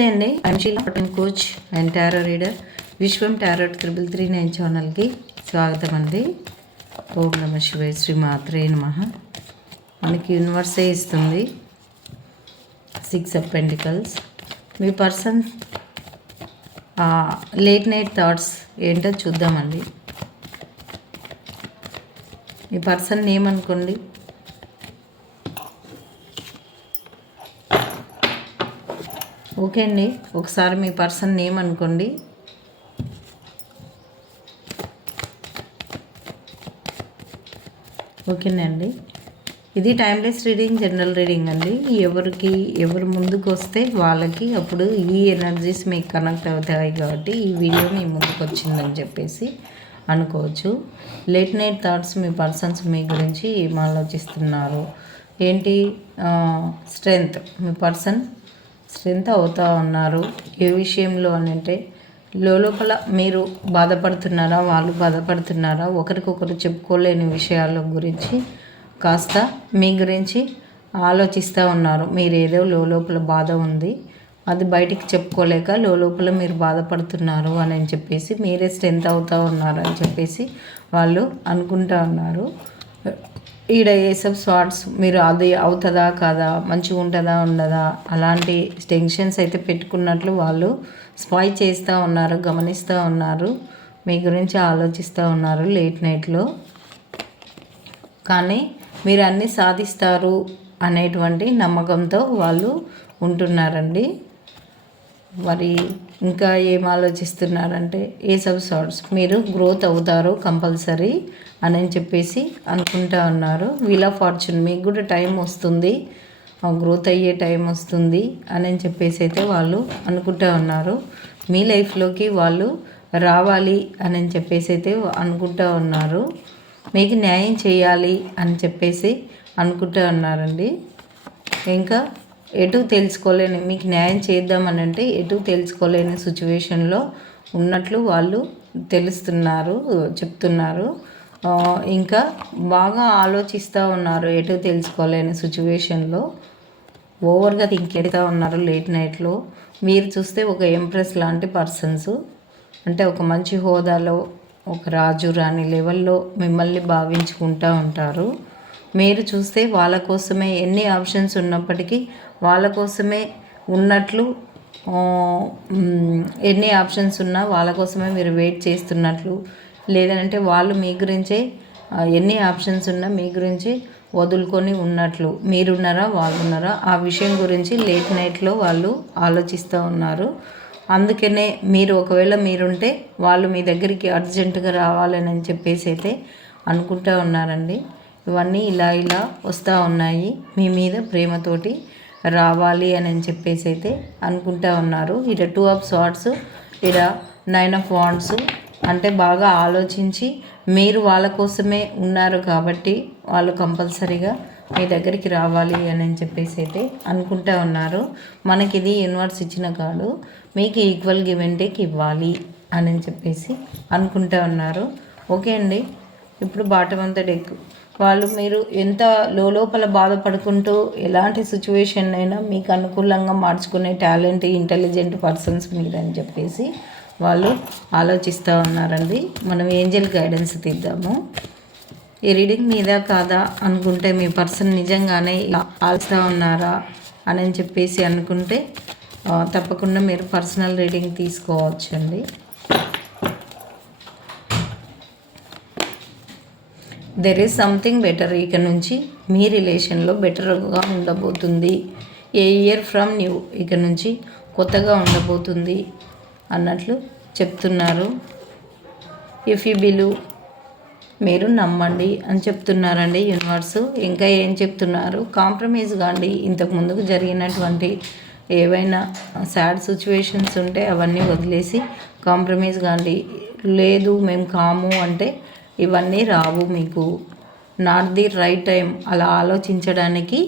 నమస్తే అండి. Amsheela coach and tarot reader Vishwam tarot triple three nine ఛానల్కి స్వాగతం అండి. ఓం నమ శివాయ శ్రీ మాత్రే నమ. మనకి యూనివర్సే ఇస్తుంది. సిక్స్ అప్ పెండికల్స్ మీ పర్సన్ లేట్ నైట్ థాట్స్ ఏంటో చూద్దామండి. మీ పర్సన్ నేమ్ అనుకోండి. ఓకే అండి. ఒకసారి మీ పర్సన్ నేమ్ అనుకోండి. ఓకేనండి ఇది టైమ్లెస్ రీడింగ్ జనరల్ రీడింగ్ అండి. ఎవరికి ఎవరు ముందుకు వస్తే వాళ్ళకి అప్పుడు ఈ ఎనర్జీస్ మీకు కనెక్ట్ అవుతాయి కాబట్టి ఈ వీడియో మీ ముందుకు వచ్చిందని చెప్పేసి అనుకోవచ్చు. లేట్ నైట్ థాట్స్ మీ పర్సన్స్ మీ గురించి ఏం ఆలోచిస్తున్నారు? ఏంటి? స్ట్రెంగ్త్ మీ పర్సన్ స్ట్రెంత్ అవుతూ ఉన్నారు. ఏ విషయంలో అని అంటే లోపల మీరు బాధపడుతున్నారా వాళ్ళు బాధపడుతున్నారా ఒకరికొకరు చెప్పుకోలేని విషయాల గురించి కాస్త మీ గురించి ఆలోచిస్తూ ఉన్నారు. మీరు ఏదో లోపల బాధ ఉంది అది బయటికి చెప్పుకోలేక లోపల మీరు బాధపడుతున్నారు అని చెప్పేసి మీరే స్ట్రెంత్ అవుతూ ఉన్నారు అని చెప్పేసి వాళ్ళు అనుకుంటా ఉన్నారు. ఈడ ఏసబ్ స్వాట్స్ మీరు అది అవుతుందా కాదా? మంచిగా ఉంటుందా ఉండదా? అలాంటి టెన్షన్స్ అయితే పెట్టుకున్నట్లు వాళ్ళు స్పై చేస్తూ ఉన్నారు గమనిస్తూ ఉన్నారు. మీ గురించి ఆలోచిస్తూ ఉన్నారు లేట్ నైట్లో. కానీ మీరు అన్నీ సాధిస్తారు అనేటువంటి నమ్మకంతో వాళ్ళు ఉంటున్నారండి. మరి ఇంకా ఏం ఆలోచిస్తున్నారంటే ఏ సబ్ సార్ట్స్ మీరు గ్రోత్ అవుతారు కంపల్సరీ అని చెప్పేసి అనుకుంటా ఉన్నారు. వీల్ ఆఫ్ ఫార్చ్యూన్ మీకు కూడా టైం వస్తుంది. గ్రోత్ అయ్యే టైం వస్తుంది అని చెప్పేసి అయితే వాళ్ళు అనుకుంటా ఉన్నారు. మీ లైఫ్లోకి వాళ్ళు రావాలి అని చెప్పేసి అయితే అనుకుంటా ఉన్నారు. మీకు న్యాయం చేయాలి అని చెప్పేసి అనుకుంటా ఉన్నారండి. ఇంకా ఎటు తెలుసుకోలేని మీకు న్యాయం చేద్దామని అంటే ఎటు తెలుసుకోలేని సిచ్యువేషన్లో ఉన్నట్లు వాళ్ళు తెలుస్తున్నారు చెప్తున్నారు. ఇంకా బాగా ఆలోచిస్తూ ఉన్నారు ఎటు తెలుసుకోలేని సిచ్యువేషన్లో. ఓవర్గా థింక్ ఎడుతూ ఉన్నారు లేట్ నైట్లో. మీరు చూస్తే ఒక ఎంప్రెస్ లాంటి పర్సన్స్. అంటే ఒక మంచి హోదాలో ఒక రాజు రాణి లెవెల్లో మిమ్మల్ని భావించుకుంటూ ఉంటారు. మీరు చూస్తే వాళ్ళ కోసమే ఎన్ని ఆప్షన్స్ ఉన్నప్పటికీ వాళ్ళ కోసమే ఉన్నట్లు ఎన్ని ఆప్షన్స్ ఉన్నా వాళ్ళ కోసమే మీరు వెయిట్ చేస్తున్నట్లు. లేదంటే వాళ్ళు మీ గురించే ఎన్ని ఆప్షన్స్ ఉన్నా మీ గురించి వదులుకొని ఉన్నట్లు. మీరున్నారా వాళ్ళు ఉన్నారా ఆ విషయం గురించి లేట్ నైట్లో వాళ్ళు ఆలోచిస్తూ ఉన్నారు. అందుకనే మీరు ఒకవేళ మీరుంటే వాళ్ళు మీ దగ్గరికి అర్జెంటుగా రావాలని చెప్పేసి అయితే అనుకుంటూ ఉన్నారండి. ఇవన్నీ ఇలా ఇలా వస్తూ ఉన్నాయి. మీ మీద ప్రేమతోటి రావాలి అని చెప్పేసి అయితే అనుకుంటా ఉన్నారు. ఇట టూ ఆఫ్ షార్ట్స్ ఇట నైన్ ఆఫ్ వాండ్స్ అంటే బాగా ఆలోచించి మీరు వాళ్ళ కోసమే ఉన్నారు కాబట్టి వాళ్ళు కంపల్సరీగా మీ దగ్గరికి రావాలి అని చెప్పేసి అయితే అనుకుంటా ఉన్నారు. మనకి ఇది యూనివర్స్ ఇచ్చిన కాదు. మీకు ఈక్వల్ గివ్ అండ్ టేక్ ఇవ్వాలి అని చెప్పేసి అనుకుంటా ఉన్నారు. ఓకే అండి. ఇప్పుడు బాటం అంతా డెక్ వాళ్ళు మీరు ఎంత లోపల బాధపడుకుంటూ ఎలాంటి సిచ్యువేషన్ అయినా మీకు అనుకూలంగా మార్చుకునే టాలెంట్ ఇంటెలిజెంట్ పర్సన్స్ మీరని చెప్పేసి వాళ్ళు ఆలోచిస్తూ ఉన్నారండి. మనం ఏంజల్ గైడెన్స్ తీద్దాము. ఈ రీడింగ్ మీద కాదా అనుకుంటే మీ పర్సన్ నిజంగానే ఇలా ఆలోచిస్తూ ఉన్నారా అని చెప్పేసి అనుకుంటే తప్పకుండా మీరు పర్సనల్ రీడింగ్ తీసుకోవచ్చండి. దెర్ ఈజ్ సంథింగ్ బెటర్ ఇక నుంచి మీ రిలేషన్లో బెటర్గా ఉండబోతుంది. ఏ ఇయర్ ఫ్రమ్ న్యూ ఇక నుంచి కొత్తగా ఉండబోతుంది అన్నట్లు చెప్తున్నారు. ఇఫ్ యూ బిలు మీరు నమ్మండి అని చెప్తున్నారండి యూనివర్స్ ఇంకా ఏం చెప్తున్నారు? కాంప్రమైజ్ కాండి. ఇంతకు ముందుకు జరిగినటువంటి ఏవైనా సాడ్ సిచ్యువేషన్స్ ఉంటే అవన్నీ వదిలేసి కాంప్రమైజ్ కాండి. లేదు మేము కాము అంటే ఇవన్నీ రావు మీకు. Not the right time. అలా ఆలోచించడానికి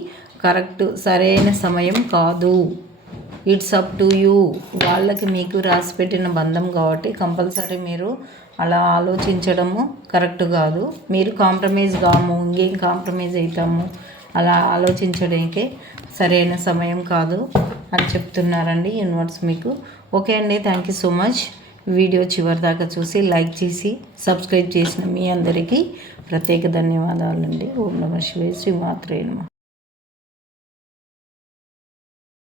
కరెక్ట్ సరైన సమయం కాదు. It's up to you. వాళ్ళకి మీకు రాసి పెట్టిన బంధం కాబట్టి కంపల్సరీ మీరు అలా ఆలోచించడము కరెక్ట్ కాదు. మీరు కాంప్రమైజ్ కాము ఇంకేం కాంప్రమైజ్ అవుతాము అలా ఆలోచించడానికే సరైన సమయం కాదు అని చెప్తున్నారండి యూనివర్స్ మీకు. ఓకే అండి thank you so much. Video చివరి దాకా చూసి లైక్ చేసి సబ్స్క్రైబ్ చేసిన మీ అందరికీ ప్రత్యేక ధన్యవాదాలండి. ఓం నమ శివే శ్రీ నమ.